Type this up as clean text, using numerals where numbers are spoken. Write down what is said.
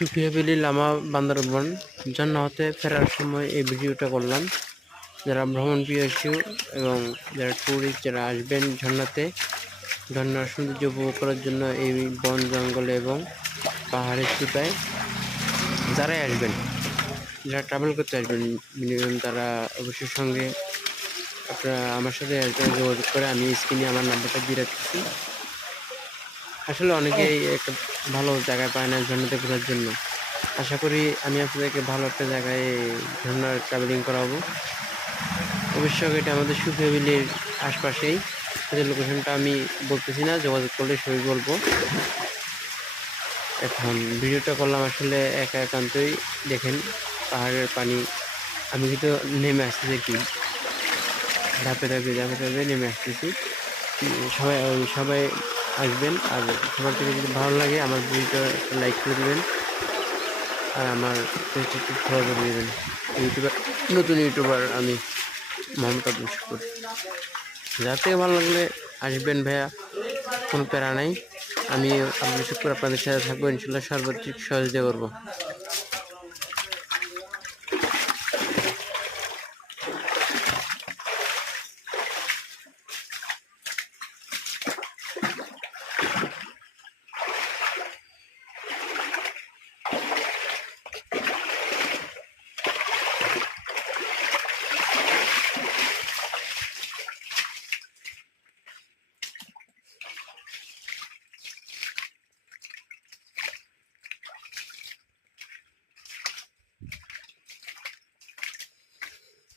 Sufia valley Lama Bandarban ঝর্ণা হতে ফেরার সময় এই ভিডিওটা করলাম। যারা ভ্রমণ পিয়াসু এবং যারা ট্যুরিস্ট যারা আসবেন ঝর্ণাতে, ঝর্ণার সৌন্দর্য উপভোগ করার জন্য এই বন জঙ্গলে এবং পাহাড়ের চূড়ায় যারাই আসবেন, যারা ট্রাভেল করতে আসবেন মিনিমাম তারা অবশ্যই সঙ্গে আপনারা আমার সাথে যোগাযোগ করে আমি স্ক্রিনে আমার নাম্বারটা দিয়ে রাখতেছি। আসলে অনেকেই একটা ভালো জায়গায় পায় না ঝর্ণাতে ঘোরার জন্য। আশা করি আমি আপনাদেরকে ভালো একটা জায়গায় ঝর্ণার ট্রাভেলিং করাবো। অবশ্যই এটা আমাদের সুফিয়া ভ্যালির আশপাশেই। এদের লোকেশনটা আমি বলতেছি না, যোগাযোগ করলে সবই বলবো। এখন ভিডিওটা করলাম আসলে একান্তই। দেখেন পাহাড়ের পানি, আমি কিন্তু নেমে আসতেছি কি ধাপে ধাপে ধাপে ধাপে নেমে আসতেছি। সবাই আসবেন, আর সবার থেকে যদি ভালো লাগে আমার ভিডিওটা লাইক করে দেবেন আর আমার পেজটা একটু ফলো করে দেবেন। ইউটিউবার, নতুন ইউটিউবার আমি, মোহাম্মদ আব্দুল শুকুর। যার থেকে ভালো লাগলে আসবেন ভাইয়া, কোনো প্যারা নাই। আমি আব্দুল শুকুর আপনাদের সাথে থাকবো, ইনশাল্লাহ সর্বোচ্চ সহযোগিতা করবো।